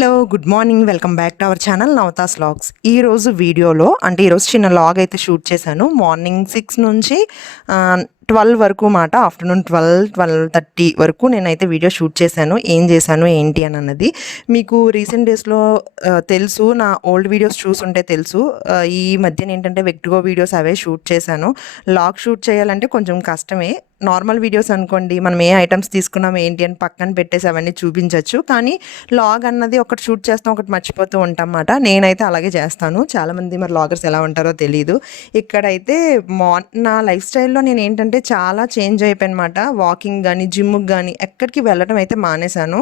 Hello good morning welcome back to our channel Navata's vlogs. ఈరోజు వీడియోలో ఈరోజు చిన్న వ్లాగ్ అయితే షూట్ చేశాను. మార్నింగ్ 6 నుంచి 12 వరకు మాట, ఆఫ్టర్నూన్ 12-12:30 వరకు నేనైతే వీడియో షూట్ చేశాను. ఏం చేశాను ఏంటి అని అన్నది మీకు రీసెంట్ డేస్లో తెలుసు. నా ఓల్డ్ వీడియోస్ చూసుంటే తెలుసు. ఈ మధ్యన ఏంటంటే వెక్టుగో వీడియోస్ అవే షూట్ చేశాను. వ్లాగ్ షూట్ చేయాలంటే కొంచెం కష్టమే. నార్మల్ వీడియోస్ అనుకోండి, మనం ఏ ఐటమ్స్ తీసుకున్నాం ఏంటి అని పక్కన పెట్టేసి అవన్నీ చూపించవచ్చు. కానీ వ్లాగ్ అన్నది ఒకటి షూట్ చేస్తాం, ఒకటి మర్చిపోతూ ఉంటాం అన్నమాట. నేనైతే అలాగే చేస్తాను. చాలామంది మరి వ్లాగర్స్ ఎలా ఉంటారో తెలియదు. ఇక్కడైతే నా లైఫ్ స్టైల్లో నేను ఏంటంటే చాలా చేంజ్ అయిపోయాను అనమాట. వాకింగ్ కానీ జిమ్కి కానీ ఎక్కడికి వెళ్ళడం అయితే మానేశాను.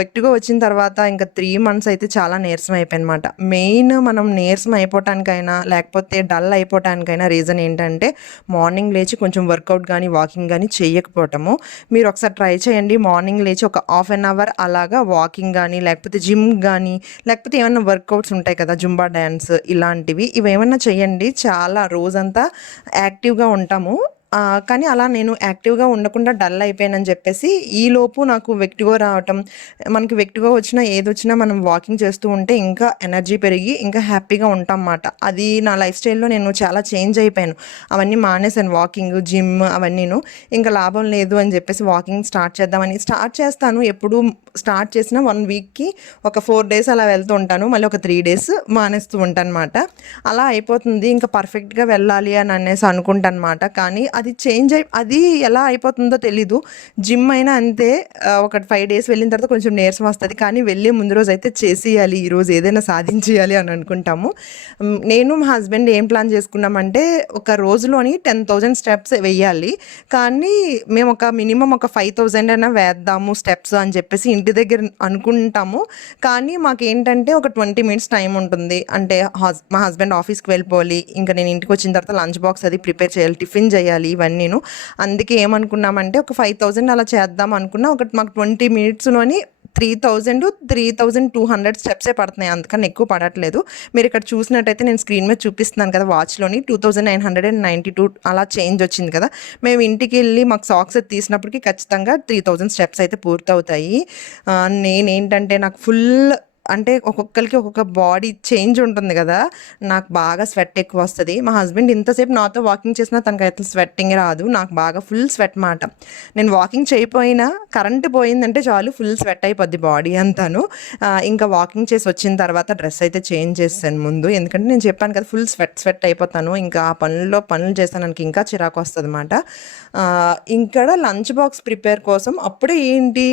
వెక్టుగా వచ్చిన తర్వాత ఇంకా 3 months అయితే చాలా నీరసం అయిపోయాను అనమాట. మెయిన్ మనం నీరసం అయిపోవటానికైనా లేకపోతే డల్ అయిపోవటానికైనా రీజన్ ఏంటంటే మార్నింగ్ లేచి కొంచెం వర్కౌట్ కానీ వాకింగ్ కానీ చేయకపోవటము. మీరు ఒకసారి ట్రై చేయండి. మార్నింగ్ లేచి ఒక ½ an hour అలాగా వాకింగ్ కానీ లేకపోతే జిమ్ కానీ లేకపోతే ఏమైనా వర్కౌట్స్ ఉంటాయి కదా, జుంబా డ్యాన్స్ ఇలాంటివి, ఇవేమన్నా చేయండి. చాలా రోజంతా యాక్టివ్గా ఉంటాము. కానీ అలా నేను యాక్టివ్గా ఉండకుండా డల్ అయిపోయానని చెప్పేసి ఈలోపు నాకు వెక్టుగో రావటం. మనకి వెక్టుగో వచ్చినా ఏదొచ్చినా మనం వాకింగ్ చేస్తూ ఉంటే ఇంకా ఎనర్జీ పెరిగి ఇంకా హ్యాపీగా ఉంటాం అన్నమాట. అది నా లైఫ్ స్టైల్లో నేను చాలా చేంజ్ అయిపోయాను. అవన్నీ మానేశాను, వాకింగ్ జిమ్ అవన్నీను. ఇంకా లాభం లేదు అని చెప్పేసి వాకింగ్ స్టార్ట్ చేస్తాను. ఎప్పుడు స్టార్ట్ చేసిన 1 weekకి ఒక 4 days అలా వెళ్తూ ఉంటాను. మళ్ళీ ఒక 3 days మానేస్తూ ఉంటాను అనమాట. అలా అయిపోతుంది. ఇంకా పర్ఫెక్ట్గా వెళ్ళాలి అని అనేసి అనుకుంటాను అనమాట. కానీ అది ఎలా అయిపోతుందో తెలీదు. జిమ్ అయినా అంతే. ఒక 5 days వెళ్ళిన తర్వాత కొంచెం నీరసం వస్తుంది. కానీ వెళ్ళే ముందు రోజు అయితే చేసేయాలి, ఈరోజు ఏదైనా సాధించేయాలి అని అనుకుంటాము. నేను మా హస్బెండ్ ఏం ప్లాన్ చేసుకున్నామంటే ఒక రోజులోని 10,000 steps వెయ్యాలి. కానీ మేము మినిమం ఒక 5,000 అయినా వేద్దాము స్టెప్స్ అని చెప్పేసి ఇంటి దగ్గర అనుకుంటాము. కానీ మాకేంటంటే ఒక 20 minutes టైం ఉంటుంది. అంటే మా హస్బెండ్ ఆఫీస్కి వెళ్ళిపోవాలి, ఇంకా నేను ఇంటికి వచ్చిన తర్వాత లంచ్ బాక్స్ అది ప్రిపేర్ చేయాలి, టిఫిన్ చేయాలి, ఇవన్నీను. అందుకే ఏమనుకున్నామంటే ఒక 5,000 అలా చేద్దాం అనుకున్నా. మాకు 20 minutesలోని 3,200 స్టెప్సే పడుతున్నాయి. అందుకని ఎక్కువ పడట్లేదు. మీరు ఇక్కడ చూసినట్టయితే నేను స్క్రీన్ మీద చూపిస్తున్నాను కదా, వాచ్లోని 2,992 అలా చేంజ్ వచ్చింది కదా. మేము ఇంటికి వెళ్ళి మాకు సాక్స్ తీసినప్పటికీ ఖచ్చితంగా 3,000 స్టెప్స్ అయితే పూర్తవుతాయి. నేనేంటంటే నాకు ఫుల్ అంటే ఒక్కొక్కరికి ఒక్కొక్క బాడీ చేంజ్ ఉంటుంది కదా. నాకు బాగా స్వెట్ ఎక్కువ వస్తుంది. మా హస్బెండ్ ఇంతసేపు నాతో వాకింగ్ చేసినా తనకైతే స్వెట్టింగ్ రాదు. నాకు బాగా ఫుల్ స్వెట్ మాట. నేను వాకింగ్ చేయకపోయినా కరెంట్ పోయిందంటే చాలు ఫుల్ స్వెట్ అయిపోద్ది బాడీ అంతాను. ఇంకా వాకింగ్ చేసి వచ్చిన తర్వాత డ్రెస్ అయితే చేంజ్ చేస్తాను ముందు. ఎందుకంటే నేను చెప్పాను కదా ఫుల్ స్వెట్ అయిపోతాను. ఇంకా ఆ పనులు చేస్తాను, నాకు ఇంకా చిరాకు వస్తుంది అన్నమాట. ఇక్కడ లంచ్ బాక్స్ ప్రిపేర్ కోసం అప్పుడే ఏంటి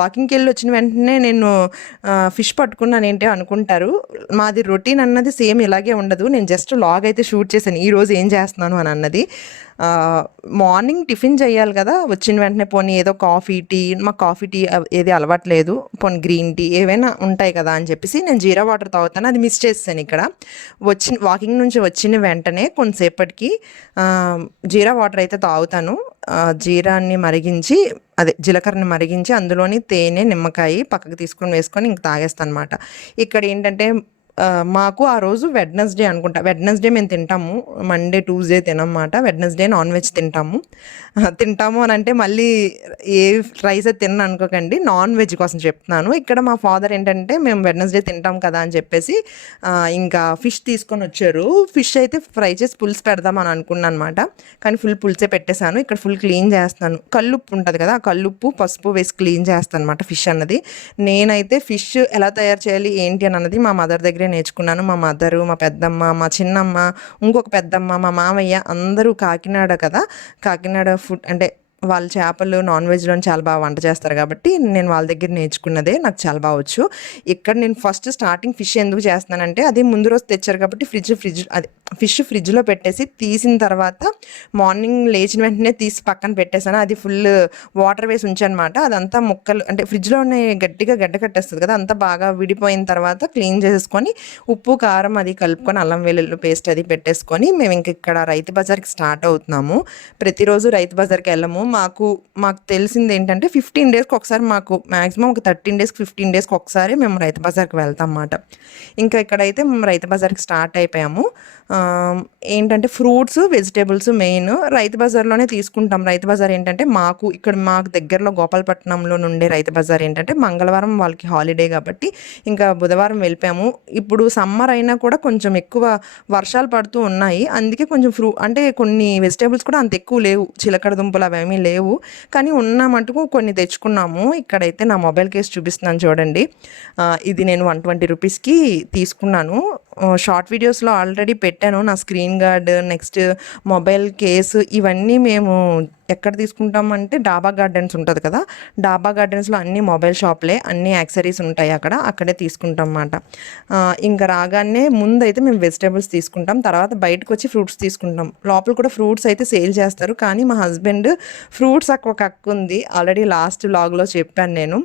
వాకింగ్కి వెళ్ళి వచ్చిన వెంటనే నేను ఫిష్ పట్టుకున్నాను ఏంటి అనుకుంటారు. మాది రొటీన్ అన్నది సేమ్ ఇలాగే ఉండదు. నేను జస్ట్ వ్లాగ్ అయితే షూట్ చేశాను ఈరోజు ఏం చేస్తున్నాను అని అన్నది. మార్నింగ్ టిఫిన్ చేయాలి కదా, వచ్చిన వెంటనే పోనీ ఏదో కాఫీ టీ, మాకు కాఫీ టీ ఏది అలవాట్లేదు, పోనీ గ్రీన్ టీ ఏవైనా ఉంటాయి కదా అని చెప్పేసి నేను జీరా వాటర్ తాగుతాను. అది మిస్ చేస్తాను. ఇక్కడ వాకింగ్ నుంచి వచ్చిన వెంటనే కొంతసేపటికి జీరా వాటర్ అయితే తాగుతాను. జీరాన్ని మరిగించి జీలకర్రని మరిగించి అందులోని తేనె నిమ్మకాయ పక్కకు తీసుకొని వేసుకొని ఇంక తాగేస్తాను అనమాట. ఇక్కడ ఏంటంటే మాకు ఆ రోజు వెడ్నెస్డే అనుకుంటా. వెడ్నెస్డే మేము తింటాము, మండే ట్యూస్డే తినమాట. వెడ్నెస్డే నాన్ వెజ్ తింటాము అని అంటే మళ్ళీ ఏ రైస్ అయితే తిన్నాను అనుకోకండి, నాన్ వెజ్ కోసం చెప్తున్నాను. ఇక్కడ మా ఫాదర్ ఏంటంటే మేము వెడ్నెస్డే తింటాం కదా అని చెప్పేసి ఇంకా ఫిష్ తీసుకొని వచ్చారు. ఫిష్ అయితే ఫ్రై చేసి పులుసు పెడదామని అనుకున్నాను అనమాట. కానీ ఫుల్ పులుసే పెట్టేశాను. ఇక్కడ ఫుల్ క్లీన్ చేస్తాను. కల్లుప్పు ఉంటుంది కదా, ఆ కల్లుప్పు పసుపు వేసి క్లీన్ చేస్తాను అనమాట ఫిష్ అన్నది. నేనైతే ఫిష్ ఎలా తయారు చేయాలి ఏంటి అని అన్నది మా మదర్ దగ్గరే నేర్చుకున్నాను. మా మదరు, మా పెద్దమ్మ, మా చిన్నమ్మ, ఇంకొక పెద్దమ్మ, మా మామయ్య అందరూ కాకినాడ కదా. కాకినాడ ఫుడ్ అంటే వాళ్ళు చేపలు నాన్ వెజ్లో చాలా బాగా వంట చేస్తారు కాబట్టి నేను వాళ్ళ దగ్గర నేర్చుకున్నదే నాకు చాలా బాగా వచ్చు. ఇక్కడ నేను ఫస్ట్ స్టార్టింగ్ ఫిష్ ఎందుకు చేస్తున్నానంటే అది ముందు రోజు తెచ్చారు కాబట్టి ఫిష్ ఫ్రిడ్జ్లో పెట్టేసి తీసిన తర్వాత మార్నింగ్ లేచిన వెంటనే తీసి పక్కన పెట్టేశాను. అది ఫుల్ వాటర్ వేసి ఉంచానమాట. అదంతా ముక్కలు అంటే ఫ్రిడ్జ్లోనే గట్టిగా గడ్డ కట్టేస్తుంది కదా, అంతా బాగా విడిపోయిన తర్వాత క్లీన్ చేసుకొని ఉప్పు కారం అది కలుపుకొని అల్లం వెల్లుల్లి పేస్ట్ అది పెట్టేసుకొని మేము ఇంక ఇక్కడ రైతు బజార్కి స్టార్ట్ అవుతున్నాము. ప్రతిరోజు రైతు బజార్కి వెళ్ళము. మాకు తెలిసింది ఏంటంటే 15 డేస్కి ఒకసారి, మాకు మ్యాక్సిమం ఒక 13 డేస్కి 15 డేస్కి ఒకసారి మేము రైతు బజార్కి వెళ్తాం అన్నమాట. ఇంకా ఇక్కడైతే మేము రైతు బజార్కి స్టార్ట్ అయిపోయాము. ఏంటంటే ఫ్రూట్స్, వెజిటేబుల్స్ మెయిన్ రైతు బజార్లోనే తీసుకుంటాం. రైతు బజార్ ఏంటంటే మాకు దగ్గరలో గోపాలపట్నంలో నుండే రైతు బజార్ ఏంటంటే మంగళవారం వాళ్ళకి హాలిడే కాబట్టి ఇంకా బుధవారం వెళ్ళిపోయాము. ఇప్పుడు సమ్మర్ అయినా కూడా కొంచెం ఎక్కువ వర్షాలు పడుతూ ఉన్నాయి, అందుకే కొంచెం అంటే కొన్ని వెజిటేబుల్స్ కూడా అంత ఎక్కువ లేవు, చిలకడ దుంపలు అవేమీ లేవు, కానీ ఉన్న మటుకు కొన్ని తెచ్చుకున్నాము. ఇక్కడైతే నా మొబైల్ కేసు చూపిస్తున్నాను చూడండి. ఇది నేను 120 రూపీస్కి తీసుకున్నాను. షార్ట్ వీడియోస్లో ఆల్రెడీ పెట్టాను నా screen guard, next mobile case, ఇవన్నీ మేము ఎక్కడ తీసుకుంటామంటే డాబా గార్డెన్స్ ఉంటుంది కదా, డాబా గార్డెన్స్లో అన్ని మొబైల్ షాప్లే, అన్ని యాక్సరీస్ ఉంటాయి అక్కడే తీసుకుంటాం అన్నమాట. ఇంకా రాగానే ముందైతే మేము వెజిటేబుల్స్ తీసుకుంటాం, తర్వాత బయటకు వచ్చి ఫ్రూట్స్ తీసుకుంటాం. లోపల కూడా ఫ్రూట్స్ అయితే సేల్ చేస్తారు, కానీ మా హస్బెండ్ ఫ్రూట్స్ ఒక అక్క ఉంది, ఆల్రెడీ లాస్ట్ వ్లాగ్లో చెప్పాను నేను.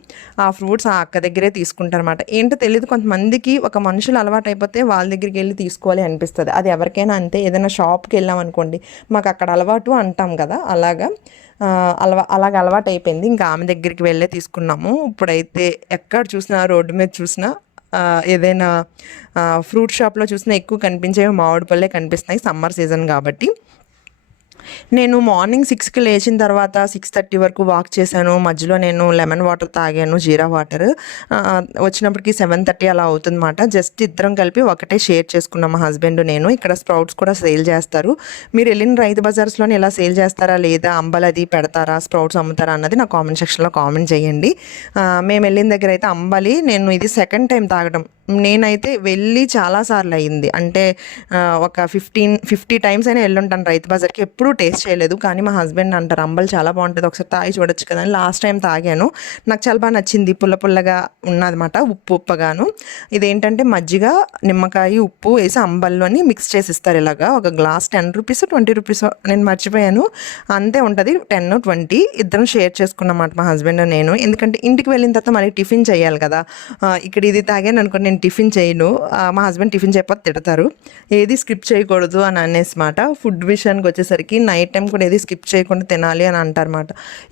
ఆ ఫ్రూట్స్ ఆ అక్క దగ్గరే తీసుకుంటారు అనమాట. ఏంటో తెలియదు, కొంతమందికి ఒక మనుషులు అలవాటు అయిపోతే వాళ్ళ దగ్గరికి వెళ్ళి తీసుకోవాలి అనిపిస్తుంది. అది ఎవరికైనా అంతే, ఏదైనా షాప్కి వెళ్ళాం అనుకోండి, మాకు అక్కడ అలవాటు అంటాం కదా, అలాగా అలవాటు అయిపోయింది. ఇంకా ఆమె దగ్గరికి వెళ్ళే తీసుకున్నాము. ఇప్పుడైతే ఎక్కడ చూసినా, రోడ్డు మీద చూసినా, ఏదైనా ఫ్రూట్ షాప్లో చూసినా ఎక్కువ కనిపించేవి మామిడి పళ్ళే కనిపిస్తున్నాయి, సమ్మర్ సీజన్ కాబట్టి. నేను మార్నింగ్ 6కి లేచిన తర్వాత 6:30 వరకు వాక్ చేశాను. మధ్యలో నేను లెమన్ వాటర్ తాగాను, జీరా వాటర్. వచ్చినప్పటికి 7:30 అలా అవుతుందన్నమాట. జస్ట్ ఇద్దరం కలిపి ఒకటే షేర్ చేసుకున్నాం, మా హస్బెండ్ నేను. ఇక్కడ స్ప్రౌట్స్ కూడా సేల్ చేస్తారు. మీరు వెళ్ళిన రైతు బజార్స్లోనే ఇలా సేల్ చేస్తారా, లేదా అంబలి అది పెడతారా, స్ప్రౌట్స్ అమ్ముతారా అన్నది నా కామెంట్ సెక్షన్లో కామెంట్ చేయండి. మేము వెళ్ళిన దగ్గర అయితే అంబలి, నేను ఇది సెకండ్ టైం తాగడం. నేనైతే వెళ్ళి చాలాసార్లు అయింది, అంటే ఒక 50 టైమ్స్ అయినా వెళ్ళుంటాను రైతు బజార్కి, ఎప్పుడూ టేస్ట్ చేయలేదు. కానీ మా హస్బెండ్ అంటారు అంబలి చాలా బాగుంటుంది, ఒకసారి తాగి చూడొచ్చు కదా అని. లాస్ట్ టైం తాగాను, నాకు చాలా బాగా నచ్చింది. పుల్లగా ఉన్నదన్నమాట, ఉప్పుగాను. ఇదేంటంటే మజ్జిగ, నిమ్మకాయ, ఉప్పు వేసి అంబల్లోని మిక్స్ చేసి ఇస్తారు. ఇలాగా ఒక గ్లాస్ 10 రూపీస్ 20 రూపీస్, నేను మర్చిపోయాను, అంతే ఉంటుంది, 10-20 ఇద్దరం షేర్ చేసుకున్నమాట మా హస్బెండ్ నేను. ఎందుకంటే ఇంటికి వెళ్ళిన తర్వాత మళ్ళీ టిఫిన్ చేయాలి కదా. ఇక్కడ ఇది తాగాను అనుకోండి, నేను టిఫిన్ చేయను, మా హస్బెండ్ టిఫిన్ చేయకపోతే తిడతారు, ఏది స్కిప్ చేయకూడదు అని అనేసిమాట. ఫుడ్ విషయానికి వచ్చేసరికి నైట్ టైం కూడా ఏది స్కిప్ చేయకుండా తినాలి అని అంటారన్నమాట.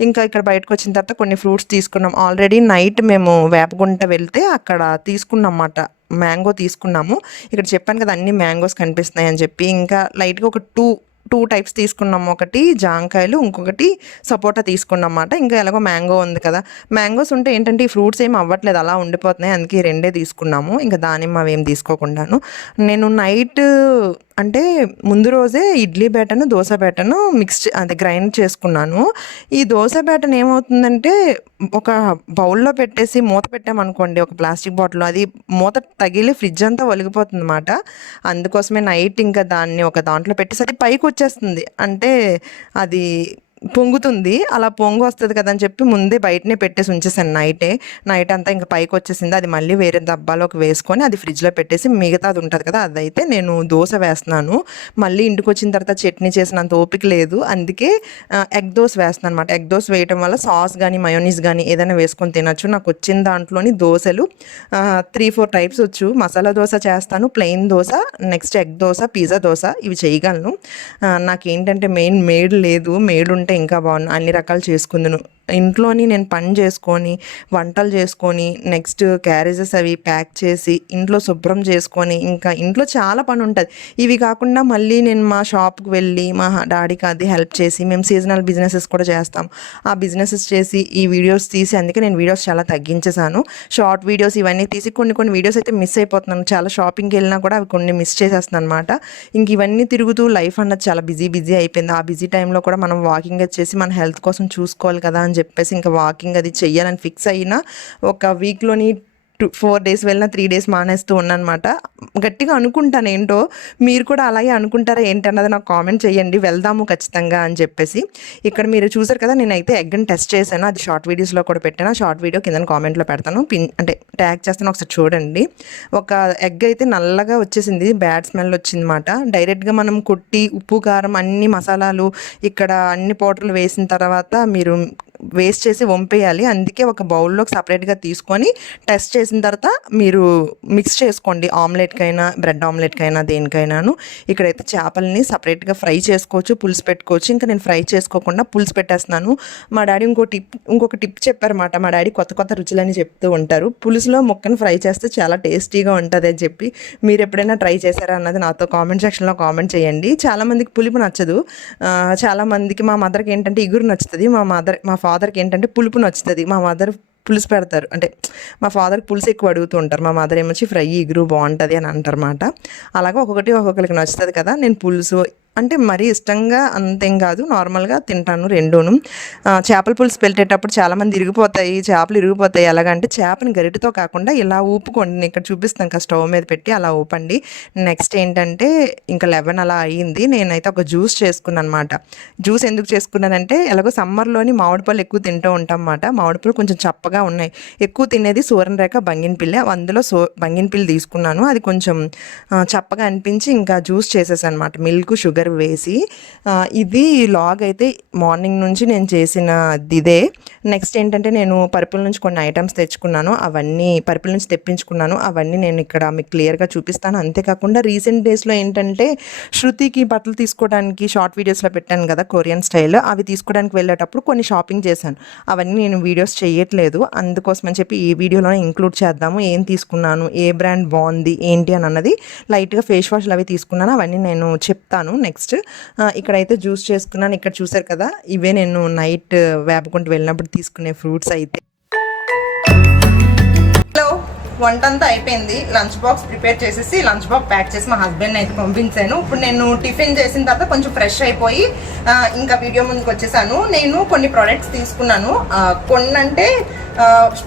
ఇంకా ఇక్కడ బయటకు వచ్చిన తర్వాత కొన్ని ఫ్రూట్స్ తీసుకున్నాం. ఆల్రెడీ నైట్ మేము వేపగుంట వెళ్తే అక్కడ తీసుకున్నాం అన్నమాట, మ్యాంగో తీసుకున్నాము. ఇక్కడ చెప్పాను కదా అన్ని మ్యాంగోస్ కనిపిస్తున్నాయి అని చెప్పి. ఇంకా లైట్గా ఒక టూ టైప్స్ తీసుకున్నాము, ఒకటి జాంకాయలు, ఇంకొకటి సపోటా తీసుకున్నాం అన్నమాట. ఇంకా ఎలాగో మ్యాంగో ఉంది కదా, మ్యాంగోస్ ఉంటే ఏంటంటే ఈ ఫ్రూట్స్ ఏమి అవ్వట్లేదు, అలా ఉండిపోతున్నాయి, అందుకే 2 తీసుకున్నాము. ఇంకా దానిమ్మ అవేం తీసుకోకుండాను. నేను నైట్ అంటే ముందు రోజే ఇడ్లీ బ్యాటర్ను, దోశ బ్యాటర్ను గ్రైండ్ చేసుకున్నాను. ఈ దోశ బ్యాటర్ ఏమవుతుందంటే ఒక బౌల్లో పెట్టేసి మూత పెట్టామనుకోండి, ఒక ప్లాస్టిక్ బాటిల్లో, అది మూత తగిలి ఫ్రిడ్జ్ అంతా ఒలిగిపోతుంది అన్నమాట. అందుకోసమే నైట్ ఇంకా దాన్ని ఒక దాంట్లో పెట్టేసి అది పైకి వచ్చేస్తుంది, అంటే అది పొంగుతుంది, అలా పొంగు వస్తుంది కదా అని చెప్పి ముందే బయటనే పెట్టేసి ఉంచేసాను. నైట్ అంతా ఇంకా పైకి వచ్చేసింది, అది మళ్ళీ వేరే డబ్బాలోకి వేసుకొని అది ఫ్రిడ్జ్లో పెట్టేసి మిగతా అది ఉంటుంది కదా, అదైతే నేను దోశ వేస్తున్నాను. మళ్ళీ ఇంటికి వచ్చిన తర్వాత చట్నీ చేసినంత ఓపిక లేదు, అందుకే ఎగ్ దోశ వేస్తున్నాను అనమాట. ఎగ్ దోశ వేయటం వల్ల సాస్ కానీ మయోనీస్ కానీ ఏదైనా వేసుకొని తినచ్చు. నాకు వచ్చిన దాంట్లోని దోశలు 3-4 టైప్స్ వచ్చు. మసాలా దోశ చేస్తాను, plain dosa, next egg dosa, pizza dosa, ఇవి చేయగలను. నాకేంటంటే మేడ్ లేదు, మేడ్ ఉంటే ఇంకా బాగుంది, అన్ని రకాలు చేసుకుందును. ఇంట్లోని నేను పని చేసుకొని, వంటలు చేసుకొని, నెక్స్ట్ క్యారేజెస్ అవి ప్యాక్ చేసి, ఇంట్లో శుభ్రం చేసుకొని, ఇంకా ఇంట్లో చాలా పని ఉంటుంది. ఇవి కాకుండా మళ్ళీ నేను మా షాప్కి వెళ్ళి మా డాడీకి అది హెల్ప్ చేసి, మేము సీజనల్ బిజినెసెస్ కూడా చేస్తాం, ఆ బిజినెసెస్ చేసి ఈ వీడియోస్ తీసి, అందుకే నేను వీడియోస్ చాలా తగ్గించేశాను. షార్ట్ వీడియోస్ ఇవన్నీ తీసి కొన్ని వీడియోస్ అయితే మిస్ అయిపోతున్నాను. చాలా షాపింగ్కి వెళ్ళినా కూడా అవి కొన్ని మిస్ చేసేస్తున్నాను అనమాట. ఇంక ఇవన్నీ తిరుగుతూ లైఫ్ అన్నది చాలా బిజీ అయిపోయింది. ఆ బిజీ టైంలో కూడా మనం వాకింగ్ చేసి మన హెల్త్ కోసం చూసుకోవాలి కదా అని చెప్పేసి ఇంకా వాకింగ్ అది చెయ్యాలని ఫిక్స్ అయినా ఒక వీక్లోని 4 డేస్ వెళ్ళినా 3 డేస్ మానేస్తూ ఉన్నానమాట. గట్టిగా అనుకుంటాను, ఏంటో మీరు కూడా అలాగే అనుకుంటారా ఏంటన్నది నాకు కామెంట్ చేయండి, వెళ్దాము ఖచ్చితంగా అని చెప్పేసి. ఇక్కడ మీరు చూసారు కదా, నేనైతే ఎగ్ని టెస్ట్ చేశాను, అది షార్ట్ వీడియోస్లో కూడా పెట్టాను. ఆ షార్ట్ వీడియో కింద కామెంట్లో పెడతాను, అంటే ట్యాగ్ చేస్తాను, ఒకసారి చూడండి. ఒక ఎగ్ అయితే నల్లగా వచ్చేసింది, బ్యాడ్ స్మెల్ వచ్చిందన్నమాట. డైరెక్ట్గా మనం కొట్టి ఉప్పు కారం అన్ని మసాలాలు ఇక్కడ అన్ని పౌడర్లు వేసిన తర్వాత మీరు వేస్ట్ చేసి వంపేయాలి. అందుకే ఒక బౌల్లోకి సపరేట్గా తీసుకొని టెస్ట్ చేసిన తర్వాత మీరు మిక్స్ చేసుకోండి. ఆమ్లెట్కైనా, బ్రెడ్ ఆమ్లెట్కైనా, దేనికైనాను. ఇక్కడైతే చేపల్ని సపరేట్గా ఫ్రై చేసుకోవచ్చు, పులుసు పెట్టుకోవచ్చు. ఇంకా నేను ఫ్రై చేసుకోకుండా పులుసు పెట్టేస్తున్నాను. మా డాడీ ఇంకొక టిప్ చెప్పారన్నమాట. మా డాడీ కొత్త కొత్త రుచులని చెప్తూ ఉంటారు. పులుసులో ముక్కను ఫ్రై చేస్తే చాలా టేస్టీగా ఉంటుంది అని చెప్పి మీరు ఎప్పుడైనా ట్రై చేశారా అన్నది నాతో కామెంట్ సెక్షన్లో కామెంట్ చేయండి. చాలామందికి పులుపు నచ్చదు. చాలామందికి మా మదర్కి ఏంటంటే ఇగురు నచ్చుతుంది. మా ఫాదర్కి ఏంటంటే పులుపు నచ్చుతుంది. మా మదర్ పులుసు పెడతారు, అంటే మా ఫాదర్కి పులుసు ఎక్కువ అడుగుతూ ఉంటారు. మా మదర్ ఏమొచ్చి ఫ్రై ఇగురు బాగుంటుంది అని అంటారు అన్నమాట. అలాగే ఒక్కొక్కరికి నచ్చుతుంది కదా. నేను పులుసు అంటే మరీ ఇష్టంగా అంతేం కాదు, నార్మల్గా తింటాను రెండూను. చేపల పులుసు పెట్టేటప్పుడు చాలామంది చేపలు ఇరిగిపోతాయి. ఎలాగంటే చేపని గరిటతో కాకుండా ఇలా ఊపుకోండి. నేను ఇక్కడ చూపిస్తాను కదా, స్టవ్ మీద పెట్టి అలా ఊపండి. నెక్స్ట్ ఏంటంటే ఇంకా 11 అలా అయ్యింది. నేనైతే ఒక జ్యూస్ చేసుకున్నాను అనమాట. జ్యూస్ ఎందుకు చేసుకున్నానంటే ఎలాగో సమ్మర్లోని మామిడి పళ్ళు ఎక్కువ తింటూ ఉంటాం అన్నమాట. మామిడి పళ్ళు కొంచెం చప్పగా ఉన్నాయి. ఎక్కువ తినేది సూరనరేఖ బంగినపిల్లి. అందులో బంగినపిల్లి తీసుకున్నాను. అది కొంచెం చప్పగా అనిపించి ఇంకా జ్యూస్ చేసేసాను అనమాట, మిల్క్ షుగర్ వేసి. ఇది లాగ్ అయితే మార్నింగ్ నుంచి నేను చేసిన ఇదే. నెక్స్ట్ ఏంటంటే నేను పరుపుల నుంచి కొన్ని ఐటమ్స్ తెచ్చుకున్నాను, పరుపుల నుంచి తెప్పించుకున్నాను. అవన్నీ నేను ఇక్కడ మీకు క్లియర్గా చూపిస్తాను. అంతేకాకుండా రీసెంట్ డేస్లో ఏంటంటే శృతికి బట్టలు తీసుకోవడానికి షార్ట్ వీడియోస్లో పెట్టాను కదా, కొరియన్ స్టైల్. అవి తీసుకోవడానికి వెళ్ళేటప్పుడు కొన్ని షాపింగ్ చేశాను. అవన్నీ నేను వీడియోస్ చేయట్లేదు, అందుకోసం అని చెప్పి ఈ వీడియోలోనే ఇంక్లూడ్ చేద్దాము. ఏం తీసుకున్నాను, ఏ బ్రాండ్ బాగుంది ఏంటి అని అన్నది. లైట్గా ఫేస్ వాష్లు అవి తీసుకున్నాను, అవన్నీ నేను చెప్తాను. నెక్స్ట్ ఇక్కడైతే జ్యూస్ చేసుకున్నాను. ఇక్కడ చూసారు కదా, ఇవే నేను నైట్ వేపకుంటూ వెళ్ళినప్పుడు తీసుకునే ఫ్రూట్స్ అయితే. హలో, వంట అంతా అయిపోయింది. లంచ్ బాక్స్ ప్రిపేర్ చేసేసి లంచ్ బాక్స్ ప్యాక్ చేసి మా హస్బెండ్ని అయితే పంపించాను. ఇప్పుడు నేను టిఫిన్ చేసిన తర్వాత కొంచెం ఫ్రెష్ అయిపోయి ఇంకా వీడియో ముందుకు వచ్చేసాను. నేను కొన్ని ప్రోడక్ట్స్ తీసుకున్నాను. కొన్ని అంటే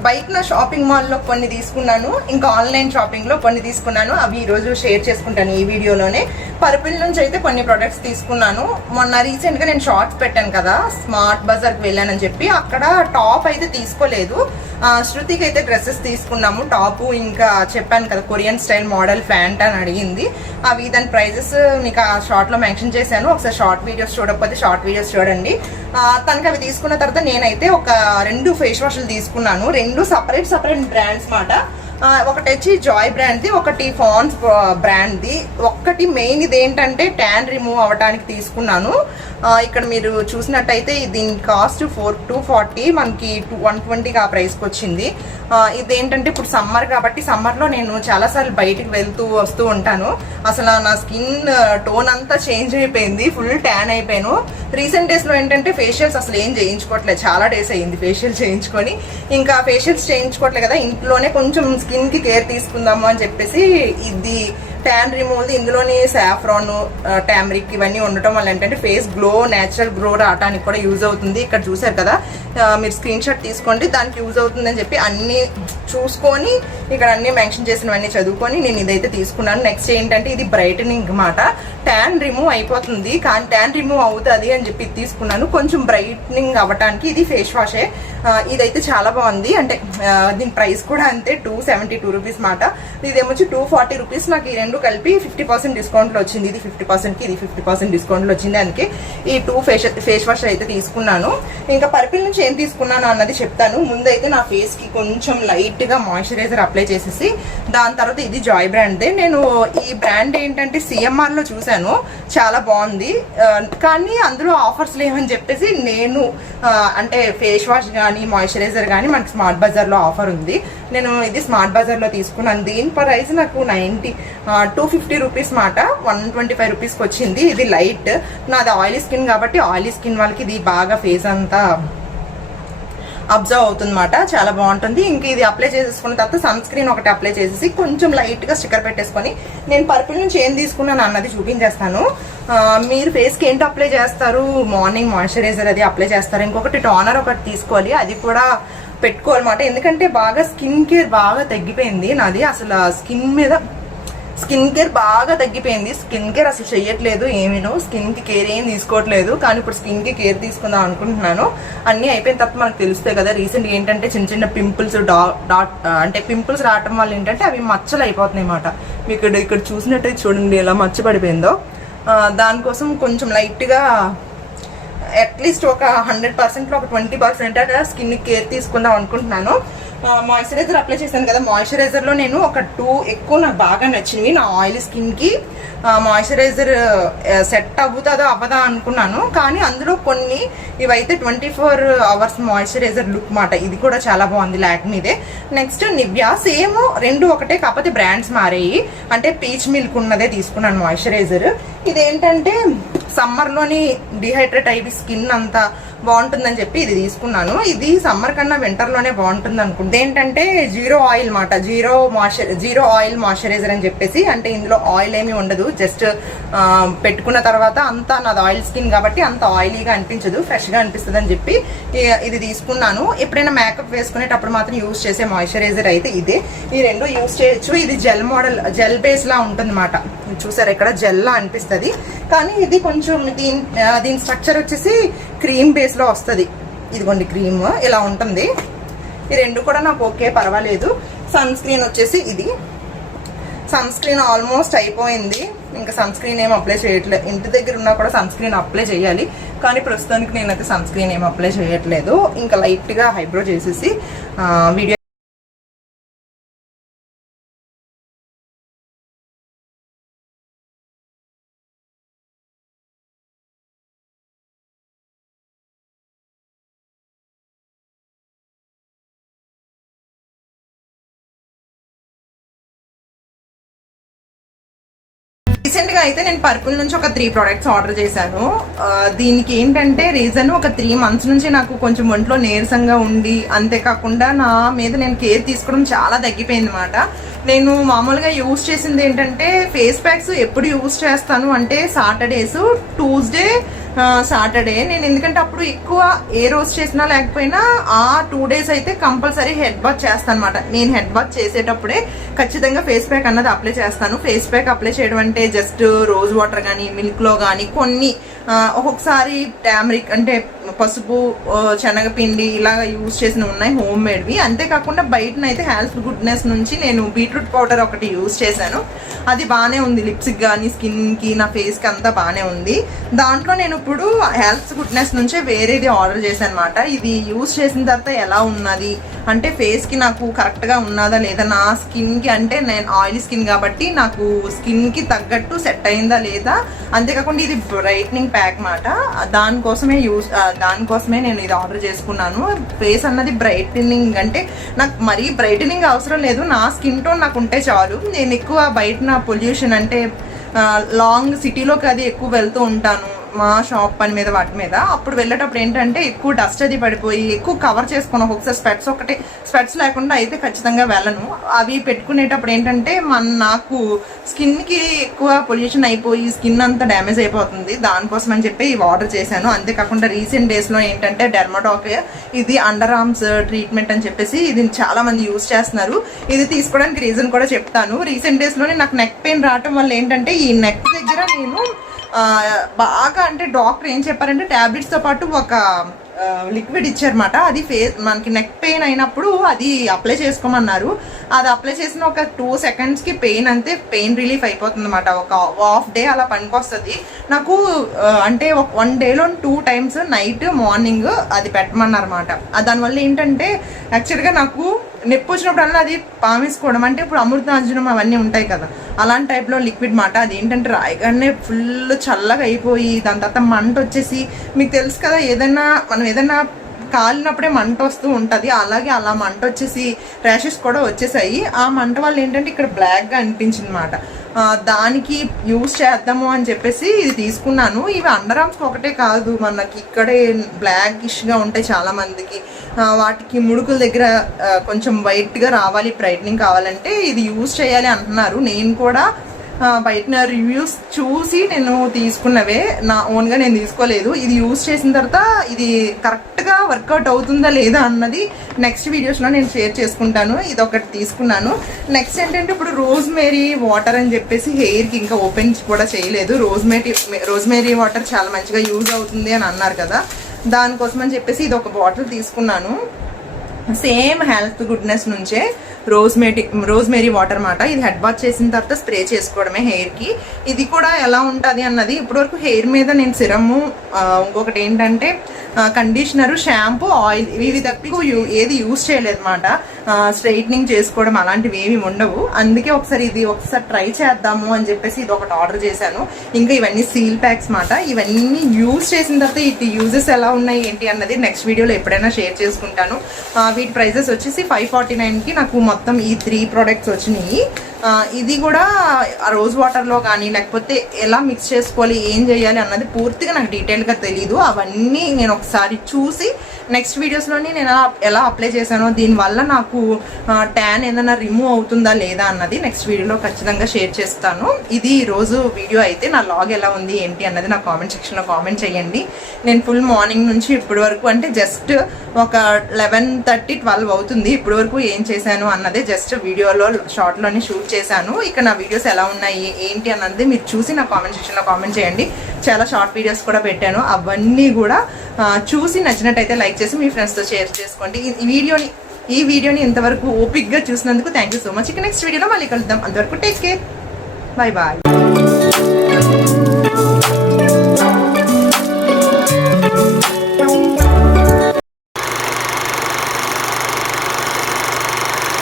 బయట షాపింగ్ మాల్లో కొన్ని తీసుకున్నాను, ఇంకా ఆన్లైన్ షాపింగ్లో కొన్ని తీసుకున్నాను. అవి ఈరోజు షేర్ చేసుకుంటాను ఈ వీడియోలోనే. పర్పుల్ నుంచి అయితే కొన్ని ప్రోడక్ట్స్ తీసుకున్నాను. మొన్న రీసెంట్గా నేను షార్ట్స్ పెట్టాను కదా, స్మార్ట్ బజార్కి వెళ్ళానని చెప్పి. అక్కడ టాప్ అయితే తీసుకోలేదు. శృతికి అయితే డ్రెస్సెస్ తీసుకున్నాము. టాపు ఇంకా చెప్పాను కదా, కొరియన్ స్టైల్ మోడల్ ప్యాంట్ అని అడిగింది. అవి దాని ప్రైజెస్ మీకు ఆ షార్ట్లో మెన్షన్ చేశాను. ఒకసారి షార్ట్ వీడియోస్ చూడకపోతే షార్ట్ వీడియోస్ చూడండి. తనకి అవి తీసుకున్న తర్వాత నేనైతే ఒక 2 ఫేస్ వాష్లు తీసుకున్నాను. 2 సపరేట్ బ్రాండ్స్ మాట. ఒకటి వచ్చి జాయ్ బ్రాండ్ది, ఒకటి ఫాన్స్ బ్రాండ్ది. ఒకటి మెయిన్ ఇది ఏంటంటే ట్యాన్ రిమూవ్ అవ్వడానికి తీసుకున్నాను. ఇక్కడ మీరు చూసినట్టయితే దీని కాస్ట్ 240, మనకి 120కి ఆ ప్రైస్కి వచ్చింది. ఇదేంటంటే ఇప్పుడు సమ్మర్ కాబట్టి, సమ్మర్లో నేను చాలాసార్లు బయటికి వస్తూ ఉంటాను. అసలు నా స్కిన్ టోన్ అంతా చేంజ్ అయిపోయింది, ఫుల్ ట్యాన్ అయిపోయాను. రీసెంట్ డేస్లో ఏంటంటే ఫేషియల్స్ అసలు ఏం చేయించుకోవట్లేదు, చాలా డేస్ అయ్యింది ఫేషియల్ చేయించుకొని. ఇంకా ఫేషియల్స్ చేయించుకోవట్లేదు కదా, ఇంట్లోనే కొంచెం స్కిన్కి కేర్ తీసుకుందాము అని చెప్పేసి ఇది ట్యాన్ రిమూవ్. ఇందులోని సాఫ్రాన్, టామరిక్ ఇవన్నీ ఉండటం వల్ల ఏంటంటే ఫేస్ గ్లో, న్యాచురల్ గ్లో రావడానికి కూడా యూజ్ అవుతుంది. ఇక్కడ చూసారు కదా, మీరు స్క్రీన్ షాట్ తీసుకోండి, దానికి యూజ్ అవుతుందని చెప్పి అన్నీ చూసుకొని ఇక్కడ అన్నీ మెన్షన్ చేసినవన్నీ చదువుకొని నేను ఇదైతే తీసుకున్నాను. నెక్స్ట్ ఏంటంటే ఇది బ్రైటనింగ్ మాట. ట్యాన్ రిమూవ్ అయిపోతుంది కానీ ట్యాన్ రిమూవ్ అవుతుంది అని చెప్పి తీసుకున్నాను. కొంచెం బ్రైట్నింగ్ అవ్వడానికి ఇది ఫేస్ వాషే. ఇదైతే చాలా బాగుంది. అంటే దీని ప్రైస్ కూడా అంతే, 272 రూపీస్ మాట. ఇదేమొచ్చి 240 రూపీస్. నాకు ఈ 2 కలిపి 50% డిస్కౌంట్లో వచ్చింది. ఇది 50%కి ఇది 50% డిస్కౌంట్లో వచ్చింది. అందుకే ఈ 2 ఫేస్ వాష్ అయితే తీసుకున్నాను. ఇంకా పర్పుల్ నుంచి ఏం తీసుకున్నాను అన్నది చెప్తాను. ముందైతే నా ఫేస్కి కొంచెం లైట్గా మాయిశ్చరైజర్ అప్లై చేసేసి, దాని తర్వాత ఇది జాయ్ బ్రాండ్దే. నేను ఈ బ్రాండ్ ఏంటంటే సిఎంఆర్లో చూశాను, చాలా బాగుంది. కానీ అందులో ఆఫర్స్ లేవని చెప్పేసి నేను అంటే ఫేస్ వాష్ కానీ మాయిశ్చరైజర్ కానీ మనకి స్మార్ట్ బజార్లో ఆఫర్ ఉంది. నేను ఇది స్మార్ట్ బజార్లో తీసుకున్నాను. దీని ప్రైస్ నాకు 250 రూపీస్ మాట, 125 రూపీస్కి వచ్చింది. ఇది లైట్, నాది ఆయిలీ స్కిన్ కాబట్టి ఆయిలీ స్కిన్ వాళ్ళకి ఇది బాగా ఫేస్ అంతా అబ్జర్వ్ అవుతుందన్నమాట, చాలా బాగుంటుంది. ఇంక ఇది అప్లై చేసేసుకున్న తర్వాత సన్ స్క్రీన్ ఒకటి అప్లై చేసేసి కొంచెం లైట్గా స్టిక్కర్ పెట్టేసుకొని నేను పర్పుల్ నుంచి ఏం తీసుకున్నాను అన్నది చూపించేస్తాను. మీరు ఫేస్కి ఏంటి అప్లై చేస్తారు, మార్నింగ్ మాయిశ్చరైజర్ అది అప్లై చేస్తారు. ఇంకొకటి టోనర్ ఒకటి తీసుకోవాలి, అది కూడా పెట్టుకోవాలన్నమాట. ఎందుకంటే బాగా స్కిన్ కేర్ బాగా తగ్గిపోయింది నాది. అసలు స్కిన్ కేర్ బాగా తగ్గిపోయింది. స్కిన్ కేర్ అసలు చెయ్యట్లేదు, ఏమీను స్కిన్కి కేర్ ఏం తీసుకోవట్లేదు. కానీ ఇప్పుడు స్కిన్కి కేర్ తీసుకుందాం అనుకుంటున్నాను. అన్నీ అయిపోయిన తప్ప మనకు తెలుస్తాయి కదా. రీసెంట్గా ఏంటంటే చిన్న పింపుల్స్ అంటే పింపుల్స్ రావటం వల్ల ఏంటంటే అవి మచ్చలు అయిపోతున్నాయి అన్నమాట. మీకు ఇక్కడ చూసినట్టయితే చూడండి ఎలా మచ్చ పడిపోయిందో. దానికోసం కొంచెం లైట్గా అట్లీస్ట్ ఒక 100%లో ఒక 20% స్కిన్ కేర్ తీసుకుందాం అనుకుంటున్నాను. మాయిశ్చరైజర్ అప్లై చేశాను కదా, మాయిశ్చరైజర్లో నేను ఒక 2 ఎక్కువ నాకు బాగా నచ్చినవి నా ఆయిల్ స్కిన్కి. మాయిశ్చరైజర్ సెట్ అవుతుందో అవ్వదా అనుకున్నాను, కానీ అందులో కొన్ని ఇవైతే 24 hours మాయిశ్చరైజర్ లుక్ మాట. ఇది కూడా చాలా బాగుంది, లాక్మీదే. నెక్స్ట్ నివ్యా, సేమ్ 2 ఒకటే, కాకపోతే బ్రాండ్స్ మారాయి. అంటే పీచ్ మిల్క్ ఉన్నదే తీసుకున్నాను మాయిశ్చరైజర్. ఇదేంటంటే సమ్మర్లోని డిహైడ్రేట్ అయ్యి స్కిన్ అంతా బాగుంటుందని చెప్పి ఇది తీసుకున్నాను. ఇది సమ్మర్ కన్నా వింటర్లోనే బాగుంటుంది అనుకుంటే. ఏంటంటే జీరో ఆయిల్ మాట, జీరో ఆయిల్ మాయిశ్చరైజర్ అని చెప్పేసి. అంటే ఇందులో ఆయిల్ ఏమీ ఉండదు, జస్ట్ పెట్టుకున్న తర్వాత అంతా నాది ఆయిల్ స్కిన్ కాబట్టి అంత ఆయిలీగా అనిపించదు, ఫ్రెష్గా అనిపిస్తుంది అని చెప్పి ఇది తీసుకున్నాను. ఎప్పుడైనా మేకప్ వేసుకునేటప్పుడు మాత్రం యూజ్ చేసే మాయిశ్చరైజర్ అయితే ఇదే. ఈ 2 యూజ్ చేయొచ్చు. ఇది జెల్ మోడల్, జెల్ బేస్ లా ఉంటుంది అన్నమాట. చూసారు ఇక్కడ జెల్ లా అనిపిస్తుంది, కానీ ఇది కొంచెం దీని స్ట్రక్చర్ వచ్చేసి క్రీమ్ బేస్ లో వస్తుంది. ఇదిగోండి క్రీమ్ ఇలా ఉంటుంది. ఈ 2 కూడా నాకు ఓకే, పర్వాలేదు. సన్ స్క్రీన్ వచ్చేసి ఇది. సన్ స్క్రీన్ ఆల్మోస్ట్ అయిపోయింది, ఇంకా సన్ స్క్రీన్ ఏం అప్లై చేయట్లేదు. ఇంటి దగ్గర ఉన్నా కూడా సన్ స్క్రీన్ అప్లై చేయాలి, కానీ ప్రస్తుతానికి నేనైతే సన్ స్క్రీన్ ఏం అప్లై చేయట్లేదు. ఇంకా లైట్గా హైబ్రో చేసేసి వీడియో రీసెంట్ గా అయితే నేను పర్పుల్ నుంచి ఒక 3 ప్రోడక్ట్స్ ఆర్డర్ చేశాను. దీనికి ఏంటంటే రీజన్, ఒక 3 months నుంచి నాకు కొంచెం ఒంట్లో నీరసంగా ఉండి, అంతేకాకుండా నా మీద నేను కేర్ తీసుకోవడం చాలా తగ్గిపోయింది అన్నమాట. నేను మామూలుగా యూజ్ చేసింది ఏంటంటే ఫేస్ ప్యాక్స్ ఎప్పుడు యూజ్ చేస్తాను అంటే సాటర్డేస్, ట్యూస్డే, సాటర్డే. నేను ఎందుకంటే అప్పుడు ఎక్కువ ఏ రోజు చేసినా లేకపోయినా ఆ 2 days అయితే కంపల్సరీ హెడ్ బాత్ చేస్తాను అనమాట. నేను హెడ్ బాత్ చేసేటప్పుడే ఖచ్చితంగా ఫేస్ ప్యాక్ అన్నది అప్లై చేస్తాను. ఫేస్ ప్యాక్ అప్లై చేయడం అంటే జస్ట్ రోజ్ వాటర్ కానీ మిల్క్లో కానీ కొన్ని, ఒక్కొక్కసారి టామరిక్ అంటే పసుపు, శనగపిండి ఇలాగ యూజ్ చేసిన ఉన్నాయి హోమ్ మేడ్వి. అంతేకాకుండా బయటనైతే హెల్త్ గుడ్నెస్ నుంచి నేను బీట్రూట్ పౌడర్ ఒకటి యూజ్ చేశాను. అది బాగానే ఉంది, లిప్స్కి కానీ స్కిన్కి నా ఫేస్కి అంతా బాగానే ఉంది. దాంట్లో నేను ఇప్పుడు హెల్త్ గుడ్నెస్ నుంచే వేరేది ఆర్డర్ చేశాను అనమాట. ఇది యూజ్ చేసిన తర్వాత ఎలా ఉన్నది అంటే ఫేస్కి నాకు కరెక్ట్గా ఉన్నదా లేదా, నా స్కిన్కి అంటే నేను ఆయిలీ స్కిన్ కాబట్టి నాకు స్కిన్కి తగ్గట్టు సెట్ అయిందా లేదా. అంతేకాకుండా ఇది బ్రైట్నింగ్ ప్యాక్ మాట, దానికోసమే నేను ఇది ఆర్డర్ చేసుకున్నాను. ఫేస్ అన్నది బ్రైటనింగ్ అంటే నాకు మరీ బ్రైటనింగ్ అవసరం లేదు, నా స్కిన్ టోన్ నాకు ఉంటే చాలు. నేను ఎక్కువ బయట పొల్యూషన్ అంటే లాంగ్ సిటీలోకి అది ఎక్కువ వెళ్తూ ఉంటాను మా షాప్ పని మీద వాటి మీద. అప్పుడు వెళ్ళేటప్పుడు ఏంటంటే ఎక్కువ డస్ట్ అది పడిపోయి ఎక్కువ కవర్ చేసుకుని ఒక్కొక్కసారి స్పెట్స్ లేకుండా అయితే ఖచ్చితంగా వెళ్ళను. అవి పెట్టుకునేటప్పుడు ఏంటంటే నాకు స్కిన్కి ఎక్కువ పొల్యూషన్ అయిపోయి స్కిన్ అంతా డ్యామేజ్ అయిపోతుంది. దానికోసం అని చెప్పి ఇవి ఆర్డర్ చేశాను. అంతేకాకుండా రీసెంట్ డేస్లో ఏంటంటే డెర్మటాక్, ఇది అండర్ ఆర్మ్స్ ట్రీట్మెంట్ అని చెప్పేసి ఇది చాలా మంది యూజ్ చేస్తున్నారు. ఇది తీసుకోవడానికి రీజన్ కూడా చెప్తాను. రీసెంట్ డేస్లోనే నాకు నెక్ పెయిన్ రావటం వల్ల ఏంటంటే ఈ నెక్ దగ్గర నేను బాగా అంటే డాక్టర్ ఏం చెప్పారంటే ట్యాబ్లెట్స్తో పాటు ఒక లిక్విడ్ ఇచ్చారన్నమాట. అది మనకి నెక్ పెయిన్ అయినప్పుడు అది అప్లై చేసుకోమన్నారు. అది అప్లై చేసిన ఒక 2 secondsకి పెయిన్ అంతే, పెయిన్ రిలీఫ్ అయిపోతుంది అనమాట. ఒక హాఫ్ డే అలా పనికొస్తుంది నాకు. అంటే 1 dayలో 2 times నైట్ మార్నింగ్ అది పెట్టమన్నారు అనమాట. దానివల్ల ఏంటంటే యాక్చువల్గా నాకు నొప్పి వచ్చినప్పుడల్లా అది పామేసుకోవడం, అంటే ఇప్పుడు అమృతాంజనం అవన్నీ ఉంటాయి కదా, అలాంటి టైప్లో లిక్విడ్ మాట. అది ఏంటంటే రాయగానే ఫుల్ చల్లగా అయిపోయి దాని తర్వాత మంట వచ్చేసి, మీకు తెలుసు కదా మనం ఏదైనా కాలినప్పుడే మంట వస్తూ ఉంటుంది, అలాగే అలా మంట వచ్చేసి ర్యాషెస్ కూడా వచ్చేసాయి. ఆ మంట వల్ల ఏంటంటే ఇక్కడ బ్లాక్గా అనిపించింది అనమాట. దానికి యూజ్ చేద్దాము అని చెప్పేసి ఇది తీసుకున్నాను. ఇవి అండర్ ఆర్మ్స్కి ఒకటే కాదు, మనకి ఇక్కడే బ్లాకిష్గా ఉంటాయి చాలా మందికి, వాటికి ముడుకుల దగ్గర కొంచెం వైట్గా రావాలి, బ్రైట్నింగ్ కావాలంటే ఇది యూజ్ చేయాలి అంటున్నారు. నేను కూడా బయట రివ్యూస్ చూసి నేను తీసుకున్నవే, నా ఓన్గా నేను తీసుకోలేదు. ఇది యూజ్ చేసిన తర్వాత ఇది కరెక్ట్గా వర్కౌట్ అవుతుందా లేదా అన్నది నెక్స్ట్ వీడియోస్లో నేను షేర్ చేసుకుంటాను. ఇది ఒకటి తీసుకున్నాను. నెక్స్ట్ ఏంటంటే ఇప్పుడు రోజ్మేరీ వాటర్ అని చెప్పేసి హెయిర్కి ఇంకా ఓపెన్ కూడా చేయలేదు. రోజ్మేరీ వాటర్ చాలా మంచిగా యూజ్ అవుతుంది అని అన్నారు కదా, దానికోసం అని చెప్పేసి ఇది ఒక బాటిల్ తీసుకున్నాను. సేమ్ హెల్త్ గుడ్నెస్ నుంచే రోజ్మేరీ వాటర్ మాట. ఇది హెడ్ బాత్ చేసిన తర్వాత స్ప్రే చేసుకోవడమే హెయిర్కి. ఇది కూడా ఎలా ఉంటుంది అన్నది ఇప్పటివరకు హెయిర్ మీద నేను సిరము, ఇంకొకటి ఏంటంటే కండిషనరు, షాంపూ, ఆయిల్ ఇవి తప్ప ఏది యూజ్ చేయలేదు అనమాట. స్ట్రైట్నింగ్ చేసుకోవడం అలాంటివి ఏమి ఉండవు. అందుకే ఒకసారి ట్రై చేద్దాము అని చెప్పేసి ఇది ఒకటి ఆర్డర్ చేశాను. ఇంకా ఇవన్నీ సీల్ ప్యాక్స్ మాట. ఇవన్నీ యూజ్ చేసిన తర్వాత ఇటు యూజెస్ ఎలా ఉన్నాయి ఏంటి అన్నది నెక్స్ట్ వీడియోలో ఎప్పుడైనా షేర్ చేసుకుంటాను. వీటి ప్రైజెస్ వచ్చేసి 549కి నాకు మొత్తం ఈ 3 ప్రోడక్ట్స్ వచ్చినాయి. ఇది కూడా రోజ్ వాటర్లో కానీ లేకపోతే ఎలా మిక్స్ చేసుకోవాలి, ఏం చేయాలి అన్నది పూర్తిగా నాకు డీటెయిల్గా తెలీదు. అవన్నీ నేను ఒకసారి చూసి నెక్స్ట్ వీడియోస్లోని నేను ఎలా అప్లై చేశానో, దీనివల్ల నాకు ట్యాన్ ఏదైనా రిమూవ్ అవుతుందా లేదా అన్నది నెక్స్ట్ వీడియోలో ఖచ్చితంగా షేర్ చేస్తాను. ఇది రోజు వీడియో అయితే. నా లాగ్ ఎలా ఉంది ఏంటి అన్నది నా కామెంట్ సెక్షన్లో కామెంట్ చేయండి. నేను ఫుల్ మార్నింగ్ నుంచి ఇప్పటి వరకు, అంటే జస్ట్ ఒక 11:30-12 అవుతుంది, ఇప్పటి వరకు ఏం చేశాను అన్నదే జస్ట్ వీడియోలో షార్ట్లోని షూట్ చేశాను. ఇక నా వీడియోస్ ఎలా ఉన్నాయి ఏంటి అన్నది మీరు చూసి నా కామెంట్ సెక్షన్లో కామెంట్ చేయండి. చాలా షార్ట్ వీడియోస్ కూడా పెట్టాను, అవన్నీ కూడా చూసి నచ్చినట్టయితే లైక్ చేసి మీ ఫ్రెండ్స్తో షేర్ చేసుకోండి. ఈ వీడియోని ఇంతవరకు ఓపిక్గా చూసినందుకు థ్యాంక్ యూ సో మచ్. ఇక నెక్స్ట్ వీడియోలో మళ్ళీ కలుద్దాం. అంతవరకు టేక్ కేర్, బాయ్ బాయ్.